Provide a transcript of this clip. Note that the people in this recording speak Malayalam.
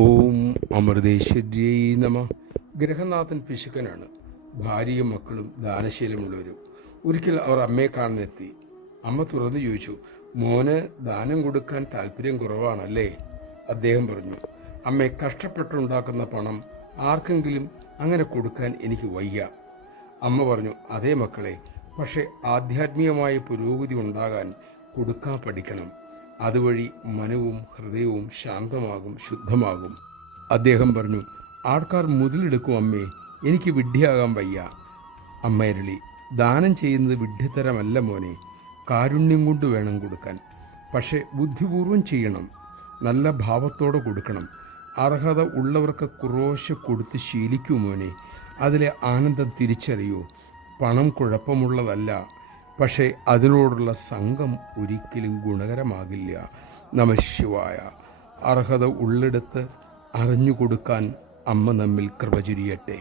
ഓം അമൃതേശ്വര്യൈ നമ. ഗ്രഹനാഥൻ പിശുക്കനാണ്. ഭാര്യയും മക്കളും ദാനശീലമുള്ളവരും. ഒരിക്കൽ അവർ അമ്മയെ കാണാനെത്തി. അമ്മ തുറന്നു ചോദിച്ചു, മോന് ദാനം കൊടുക്കാൻ താല്പര്യം കുറവാണല്ലേ? അദ്ദേഹം പറഞ്ഞു, അമ്മയെ കഷ്ടപ്പെട്ടുണ്ടാക്കുന്ന പണം ആർക്കെങ്കിലും അങ്ങനെ കൊടുക്കാൻ എനിക്ക് വയ്യ. അമ്മ പറഞ്ഞു, അതേ മക്കളെ, പക്ഷെ ആധ്യാത്മികമായ പുരോഗതി ഉണ്ടാകാൻ കൊടുക്കാൻ പഠിക്കണം. അതുവഴി മനവും ഹൃദയവും ശാന്തമാകും, ശുദ്ധമാകും. അദ്ദേഹം പറഞ്ഞു, ആൾക്കാർ മുതലെടുക്കും അമ്മേ, എനിക്ക് വിഡ്ഢിയാകാൻ വയ്യ. അമ്മ അരുളി, ദാനം ചെയ്യുന്നത് വിഡ്ഢിത്തരമല്ല മോനെ, കാരുണ്യം കൊണ്ട് വേണം കൊടുക്കാൻ. പക്ഷെ ബുദ്ധിപൂർവം ചെയ്യണം, നല്ല ഭാവത്തോടെ കൊടുക്കണം. അർഹത ഉള്ളവർക്ക് കുറേശ്ശെ കൊടുത്ത് ശീലിക്കൂ മോനെ. അതിലെ ആനന്ദം തിരിച്ചറിയൂ. പണം കുഴപ്പമുള്ളതല്ല, പക്ഷേ അതിനോടുള്ള സംഘം ഒരിക്കലും ഗുണകരമാകില്ല. നമഃശിവായ. അർഹത ഉള്ളിടത്ത് അറിഞ്ഞു കൊടുക്കാൻ അമ്മ നമ്മിൽ കൃപ ചൊരിയട്ടെ.